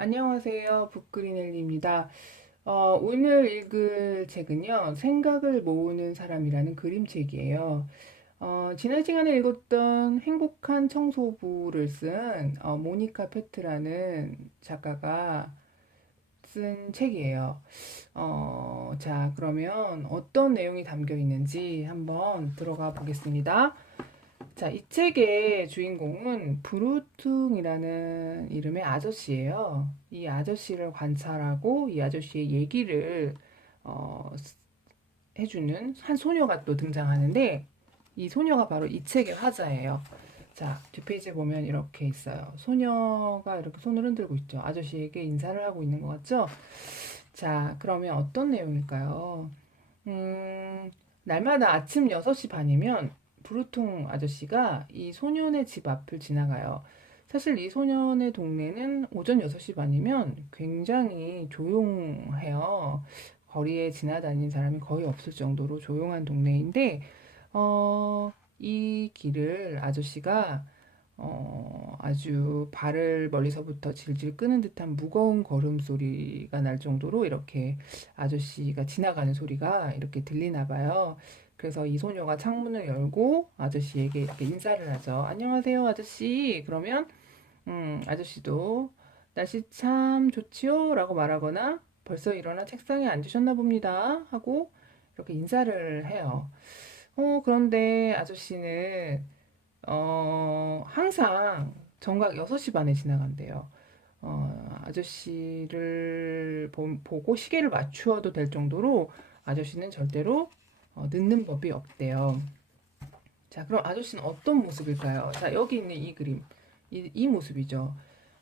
안녕하세요. 북그리넬리입니다. 오늘 읽을 책은요, 생각을 모으는 사람이라는 그림책이에요. 지난 시간에 읽었던 행복한 청소부를 쓴 모니카 페트라는 작가가 쓴 책이에요. 자, 그러면 어떤 내용이 담겨 있는지 한번 들어가 보겠습니다. 자, 이 책의 주인공은 브루퉁이라는 이름의 아저씨예요. 이 아저씨를 관찰하고 이 아저씨의 얘기를 어, 해주는 한 소녀가 또 등장하는데 이 소녀가 바로 이 책의 화자예요. 자, 뒷페이지에 보면 이렇게 있어요. 소녀가 이렇게 손을 흔들고 있죠. 아저씨에게 인사를 하고 있는 것 같죠? 자, 그러면 어떤 내용일까요? 날마다 아침 6시 반이면 브루통 아저씨가 이 소년의 집 앞을 지나가요. 사실 이 소년의 동네는 오전 6시 반이면 굉장히 조용해요. 거리에 지나다니는 사람이 거의 없을 정도로 조용한 동네인데, 이 길을 아저씨가 아주 발을 멀리서부터 질질 끄는 듯한 무거운 걸음소리가 날 정도로 이렇게 아저씨가 지나가는 소리가 이렇게 들리나 봐요. 그래서 이 소녀가 창문을 열고 아저씨에게 이렇게 인사를 하죠. 안녕하세요, 아저씨. 그러면 아저씨도 날씨 참 좋지요? 라고 말하거나 벌써 일어나 책상에 앉으셨나 봅니다. 하고 이렇게 인사를 해요. 그런데 아저씨는 항상 정각 6시 반에 지나간대요. 아저씨를 보고 시계를 맞추어도 될 정도로 아저씨는 절대로 늦는 법이 없대요. 자, 그럼 아저씨는 어떤 모습일까요? 자, 여기 있는 이 그림, 이 모습이죠.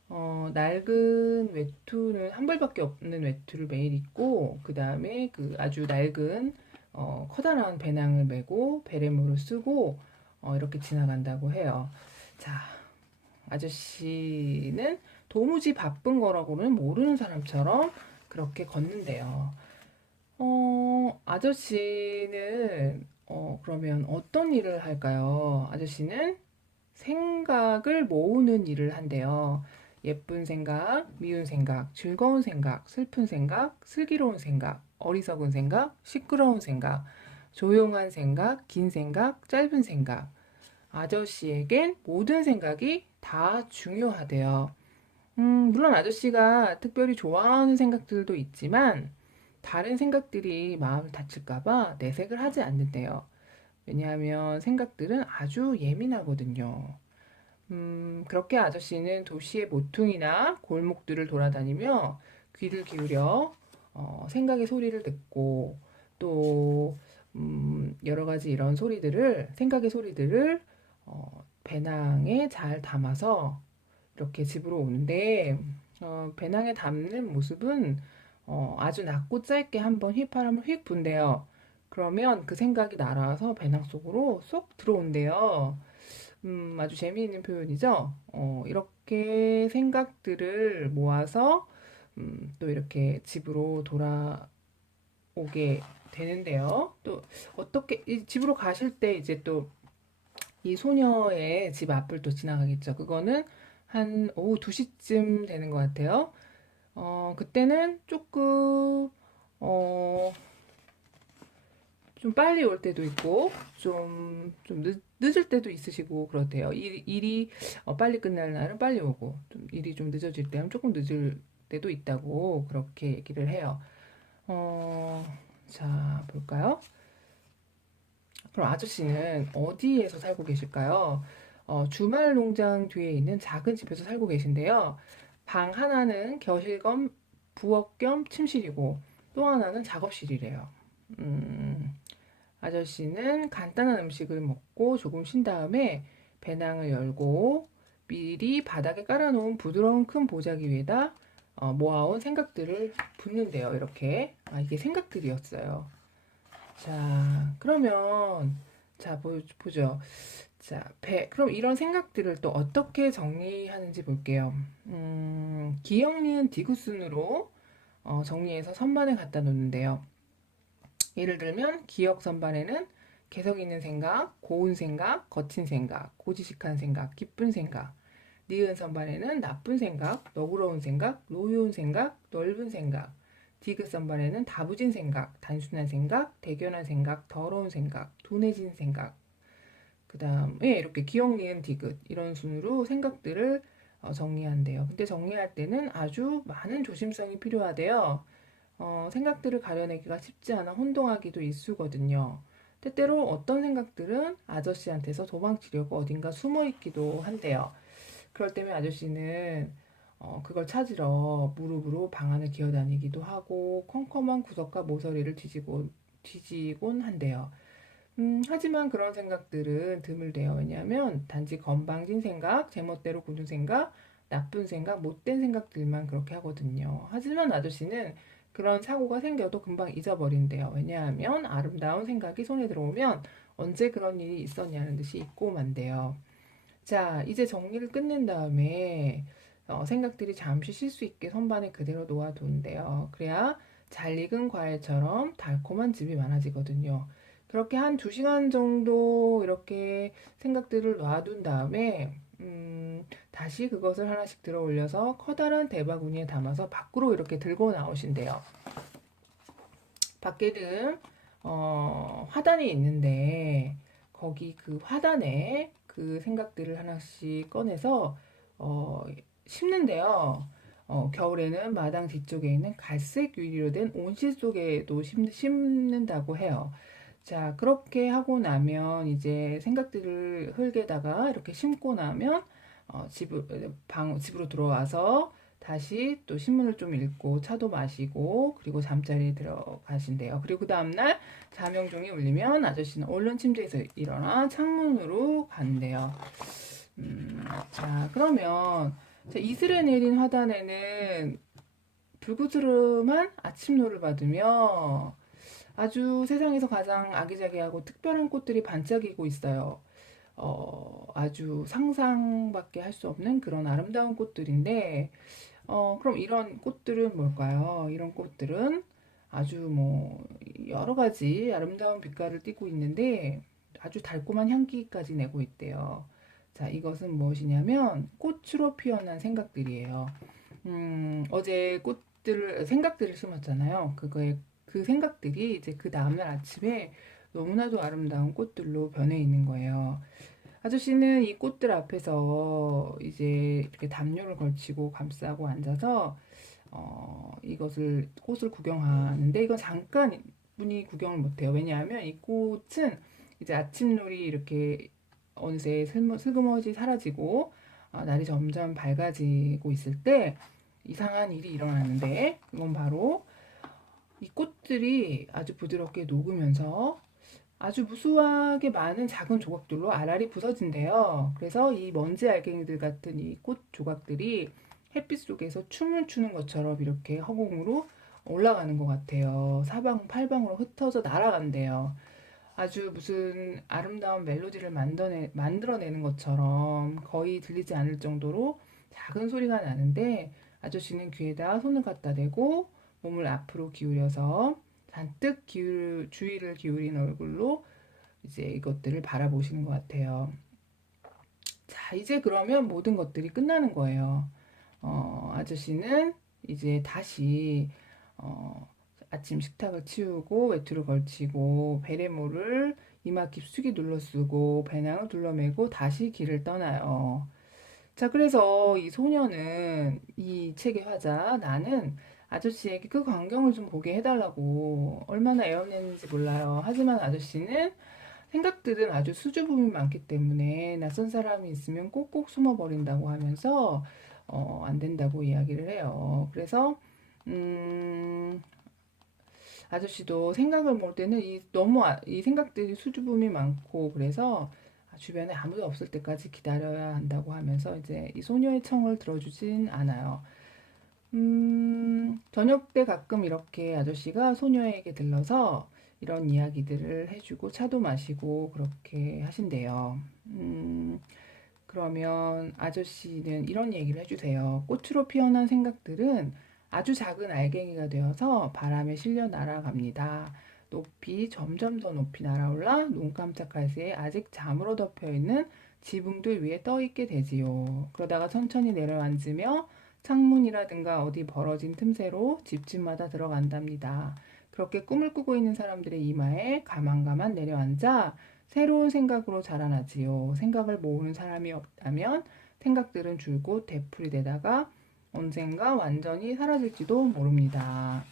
낡은 외투는 한 벌밖에 없는 외투를 매일 입고, 그 다음에 그 아주 낡은, 커다란 배낭을 메고, 베레모를 쓰고, 이렇게 지나간다고 해요. 자, 아저씨는 도무지 바쁜 거라고는 모르는 사람처럼 그렇게 걷는데요. 아저씨는, 그러면 어떤 일을 할까요? 아저씨는 생각을 모으는 일을 한대요. 예쁜 생각, 미운 생각, 즐거운 생각, 슬픈 생각, 슬기로운 생각, 어리석은 생각, 시끄러운 생각, 조용한 생각, 긴 생각, 짧은 생각. 아저씨에겐 모든 생각이 다 중요하대요. 물론 아저씨가 특별히 좋아하는 생각들도 있지만 다른 생각들이 마음을 다칠까봐 내색을 하지 않는데요. 왜냐하면 생각들은 아주 예민하거든요. 그렇게 아저씨는 도시의 모퉁이나 골목들을 돌아다니며 귀를 기울여 생각의 소리를 듣고 또 여러 가지 이런 소리들을 생각의 소리들을 배낭에 잘 담아서 이렇게 집으로 오는데 배낭에 담는 모습은 아주 낮고 짧게 한번 휘파람을 휙 분대요. 그러면 그 생각이 날아와서 배낭 속으로 쏙 들어온대요. 아주 재미있는 표현이죠. 이렇게 생각들을 모아서 또 이렇게 집으로 돌아오게 되는데요. 또 어떻게 이 집으로 가실 때 이제 또 이 소녀의 집 앞을 또 지나가겠죠. 그거는 한 오후 2시쯤 되는 것 같아요. 그때는 조금 어, 좀 빨리 올 때도 있고 좀 늦을 때도 있으시고 그렇대요. 일이 빨리 끝날 날은 빨리 오고 좀 일이 좀 늦어질 때는 조금 늦을 때도 있다고 그렇게 얘기를 해요. 어, 자, 볼까요? 그럼 아저씨는 어디에서 살고 계실까요? 주말 농장 뒤에 있는 작은 집에서 살고 계신데요. 방 하나는 겨실 겸 부엌 겸 침실이고 또 하나는 작업실이래요. 음, 아저씨는 간단한 음식을 먹고 조금 쉰 다음에 배낭을 열고 미리 바닥에 깔아놓은 부드러운 큰 보자기 위에다 모아온 생각들을 붓는데요. 이렇게. 아, 이게 생각들이었어요. 자, 그러면, 자, 보죠. 자, 그럼 이런 생각들을 또 어떻게 정리하는지 볼게요. 기억, 니은, 디귿 순으로 정리해서 선반에 갖다 놓는데요. 예를 들면 기억 선반에는 개성 있는 생각, 고운 생각, 거친 생각, 고지식한 생각, 기쁜 생각. 니은 선반에는 나쁜 생각, 너그러운 생각, 노여운 생각, 넓은 생각. 디귿 선반에는 다부진 생각, 단순한 생각, 대견한 생각, 더러운 생각, 둔해진 생각. 그 다음에 이렇게 기억, 니은, 디귿 이런 순으로 생각들을 정리한대요. 근데 정리할 때는 아주 많은 조심성이 필요하대요. 생각들을 가려내기가 쉽지 않아 혼동하기도 일쑤거든요. 때때로 어떤 생각들은 아저씨한테서 도망치려고 어딘가 숨어 있기도 한대요. 그럴 때면 아저씨는 그걸 찾으러 무릎으로 방 안을 기어다니기도 하고 컴컴한 구석과 모서리를 뒤지곤 한대요. 하지만 그런 생각들은 드물대요. 왜냐하면 단지 건방진 생각, 제멋대로 구는 생각, 나쁜 생각, 못된 생각들만 그렇게 하거든요. 하지만 아저씨는 그런 사고가 생겨도 금방 잊어버린대요. 왜냐하면 아름다운 생각이 손에 들어오면 언제 그런 일이 있었냐는 듯이 잊고 만대요. 자, 이제 정리를 끝낸 다음에 생각들이 잠시 쉴 수 있게 선반에 그대로 놓아둔대요. 그래야 잘 익은 과일처럼 달콤한 즙이 많아지거든요. 그렇게 한 2시간 정도 이렇게 생각들을 놔둔 다음에 다시 그것을 하나씩 들어 올려서 커다란 대바구니에 담아서 밖으로 이렇게 들고 나오신대요. 밖에는 화단이 있는데 거기 그 화단에 그 생각들을 하나씩 꺼내서 어, 심는데요. 겨울에는 마당 뒤쪽에 있는 갈색 유리로 된 온실 속에도 심는다고 해요. 자, 그렇게 하고 나면 이제 생각들을 흙에다가 이렇게 심고 나면 집으로 들어와서 다시 또 신문을 좀 읽고 차도 마시고 그리고 잠자리에 들어가신대요. 그리고 그 다음날 자명종이 울리면 아저씨는 얼른 침대에서 일어나 창문으로 간대요. 자, 그러면 자, 이슬에 내린 화단에는 불그스름한 아침노를 받으며 아주 세상에서 가장 아기자기하고 특별한 꽃들이 반짝이고 있어요. 아주 상상밖에 할 수 없는 그런 아름다운 꽃들인데, 그럼 이런 꽃들은 뭘까요? 이런 꽃들은 아주 뭐, 여러 가지 아름다운 빛깔을 띠고 있는데, 아주 달콤한 향기까지 내고 있대요. 자, 이것은 무엇이냐면, 꽃으로 피어난 생각들이에요. 어제 생각들을 심었잖아요. 그 생각들이 이제 그 다음날 아침에 너무나도 아름다운 꽃들로 변해 있는 거예요. 아저씨는 이 꽃들 앞에서 이제 이렇게 담요를 걸치고 감싸고 앉아서 이것을 꽃을 구경하는데 이건 잠깐 분이 구경을 못해요. 왜냐하면 이 꽃은 이제 아침놀이 이렇게 어느새 슬그머지 사라지고 날이 점점 밝아지고 있을 때 이상한 일이 일어나는데 그건 바로 이 꽃들이 아주 부드럽게 녹으면서 아주 무수하게 많은 작은 조각들로 알알이 부서진대요. 그래서 이 먼지 알갱이들 같은 이 꽃 조각들이 햇빛 속에서 춤을 추는 것처럼 이렇게 허공으로 올라가는 것 같아요. 사방팔방으로 흩어져 날아간대요. 아주 무슨 아름다운 멜로디를 만들어내는 것처럼 거의 들리지 않을 정도로 작은 소리가 나는데 아저씨는 귀에다 손을 갖다 대고 몸을 앞으로 기울여서 잔뜩 주의를 기울인 얼굴로 이제 이것들을 바라보시는 것 같아요. 자, 이제 그러면 모든 것들이 끝나는 거예요. 아저씨는 이제 다시 어, 아침 식탁을 치우고 외투를 걸치고 베레모를 이마 깊숙이 눌러 쓰고 배낭을 둘러매고 다시 길을 떠나요. 자, 그래서 이 소녀는 이 책의 화자 나는 아저씨에게 그 광경을 좀 보게 해달라고 얼마나 애원했는지 몰라요. 하지만 아저씨는 생각들은 아주 수줍음이 많기 때문에 낯선 사람이 있으면 꼭꼭 숨어버린다고 하면서 안 된다고 이야기를 해요. 그래서 음, 아저씨도 생각을 모을 때는 이 생각들이 수줍음이 많고 그래서 주변에 아무도 없을 때까지 기다려야 한다고 하면서 이제 이 소녀의 청을 들어주진 않아요. 저녁 때 가끔 이렇게 아저씨가 소녀에게 들러서 이런 이야기들을 해주고 차도 마시고 그렇게 하신대요. 그러면 아저씨는 이런 얘기를 해주세요. 꽃으로 피어난 생각들은 아주 작은 알갱이가 되어서 바람에 실려 날아갑니다. 높이 점점 더 높이 날아올라 눈 깜짝할 새에 아직 잠으로 덮여 있는 지붕들 위에 떠 있게 되지요. 그러다가 천천히 내려앉으며 창문이라든가 어디 벌어진 틈새로 집집마다 들어간답니다. 그렇게 꿈을 꾸고 있는 사람들의 이마에 가만가만 내려앉아 새로운 생각으로 자라나지요. 생각을 모으는 사람이 없다면 생각들은 줄곧 되풀이 되다가 언젠가 완전히 사라질지도 모릅니다.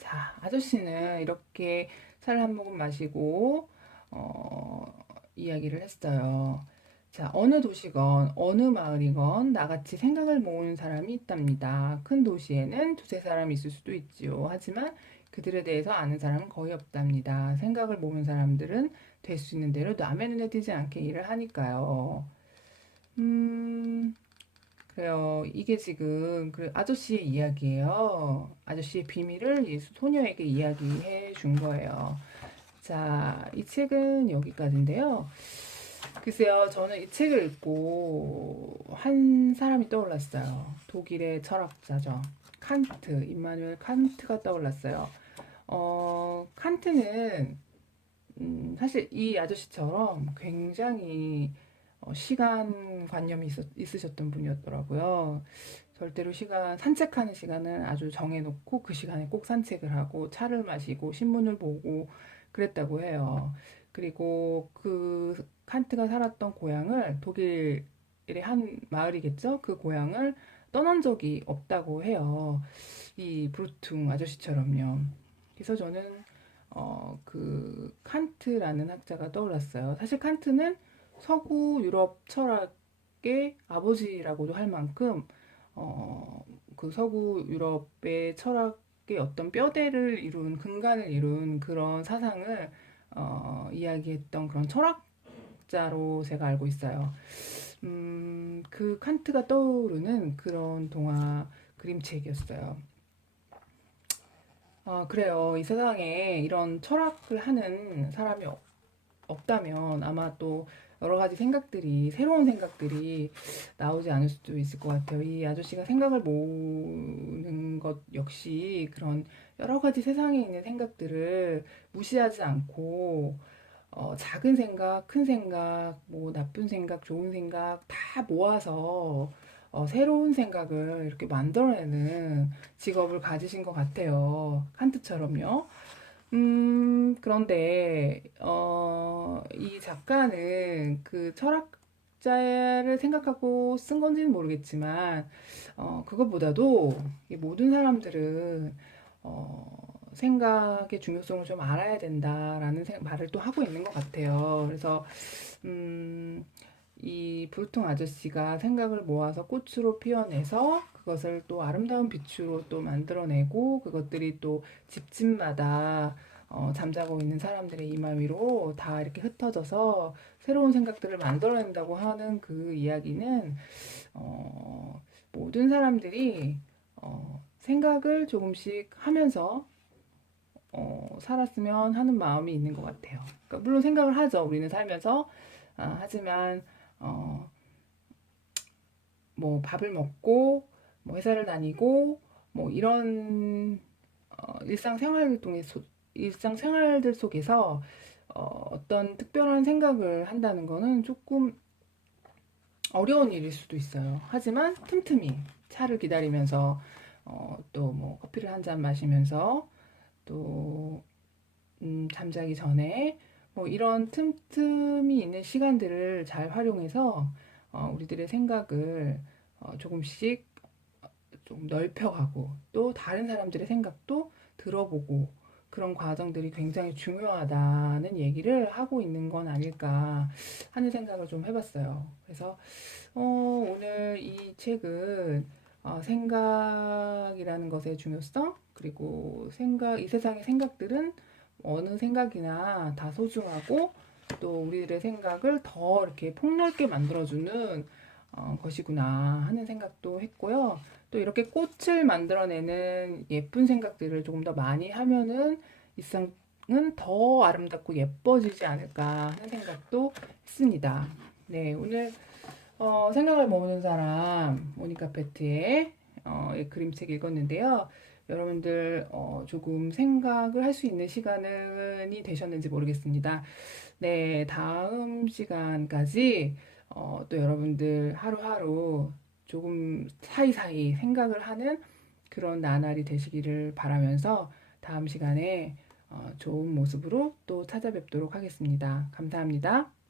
자, 아저씨는 이렇게 쌀 한 모금 마시고 이야기를 했어요. 자, 어느 도시건 어느 마을이건 나같이 생각을 모으는 사람이 있답니다. 큰 도시에는 두세 사람이 있을 수도 있지요. 하지만 그들에 대해서 아는 사람은 거의 없답니다. 생각을 모으는 사람들은 될 수 있는 대로 남의 눈에 띄지 않게 일을 하니까요. 음, 그래요. 이게 지금 그 아저씨의 이야기예요. 아저씨의 비밀을 이 소녀에게 이야기해 준 거예요. 자, 이 책은 여기까지인데요. 글쎄요, 저는 이 책을 읽고 한 사람이 떠올랐어요. 독일의 철학자죠. 칸트, 임마누엘 칸트가 떠올랐어요. 칸트는 사실 이 아저씨처럼 굉장히 시간 관념이 있으셨던 분이었더라고요. 절대로 산책하는 시간을 아주 정해놓고 그 시간에 꼭 산책을 하고 차를 마시고 신문을 보고 그랬다고 해요. 그리고 그 칸트가 살았던 고향을 독일의 한 마을이겠죠? 그 고향을 떠난 적이 없다고 해요. 이 브루퉁 아저씨처럼요. 그래서 저는 그 칸트라는 학자가 떠올랐어요. 사실 칸트는 서구 유럽 철학의 아버지라고도 할 만큼 그 서구 유럽의 철학의 어떤 뼈대를 이룬 근간을 이룬 그런 사상을 이야기했던 그런 철학자로 제가 알고 있어요. 그 칸트가 떠오르는 그런 동화 그림책이었어요. 아, 그래요. 이 세상에 이런 철학을 하는 사람이 없다면 아마 또 여러 가지 새로운 생각들이 나오지 않을 수도 있을 것 같아요. 이 아저씨가 생각을 모으는 것 역시 그런 여러 가지 세상에 있는 생각들을 무시하지 않고 작은 생각, 큰 생각, 뭐 나쁜 생각, 좋은 생각 다 모아서 새로운 생각을 이렇게 만들어내는 직업을 가지신 것 같아요. 칸트처럼요. 그런데, 이 작가는 그 철학자를 생각하고 쓴 건지는 모르겠지만, 그것보다도 이 모든 사람들은, 생각의 중요성을 좀 알아야 된다라는 말을 또 하고 있는 것 같아요. 그래서, 음, 이 불통 아저씨가 생각을 모아서 꽃으로 피워내서 그것을 또 아름다운 빛으로 또 만들어내고 그것들이 또 집집마다 잠자고 있는 사람들의 이마 위로 다 이렇게 흩어져서 새로운 생각들을 만들어낸다고 하는 그 이야기는 모든 사람들이 생각을 조금씩 하면서 살았으면 하는 마음이 있는 것 같아요. 그러니까 물론 생각을 하죠. 우리는 살면서. 하지만 어, 뭐 밥을 먹고 뭐 회사를 다니고 뭐 이런 일상생활들 속에서 어떤 특별한 생각을 한다는 거는 조금 어려운 일일 수도 있어요. 하지만 틈틈이 차를 기다리면서 또 뭐 커피를 한 잔 마시면서 또 잠자기 전에 뭐 이런 틈틈이 있는 시간들을 잘 활용해서 우리들의 생각을 조금씩 좀 넓혀가고 또 다른 사람들의 생각도 들어보고 그런 과정들이 굉장히 중요하다는 얘기를 하고 있는 건 아닐까 하는 생각을 좀 해봤어요. 그래서 오늘 이 책은 생각이라는 것의 중요성 그리고 이 세상의 생각들은 어느 생각이나 다 소중하고 또 우리들의 생각을 더 이렇게 폭넓게 만들어주는 것이구나 하는 생각도 했고요. 또 이렇게 꽃을 만들어내는 예쁜 생각들을 조금 더 많이 하면은 일상은 더 아름답고 예뻐지지 않을까 하는 생각도 했습니다. 네, 오늘 생각을 모으는 사람 모니카 페트의 그림책 읽었는데요. 여러분들 조금 생각을 할 수 있는 시간이 되셨는지 모르겠습니다. 네, 다음 시간까지 또 여러분들 하루하루 조금 사이사이 생각을 하는 그런 나날이 되시기를 바라면서 다음 시간에 좋은 모습으로 또 찾아뵙도록 하겠습니다. 감사합니다.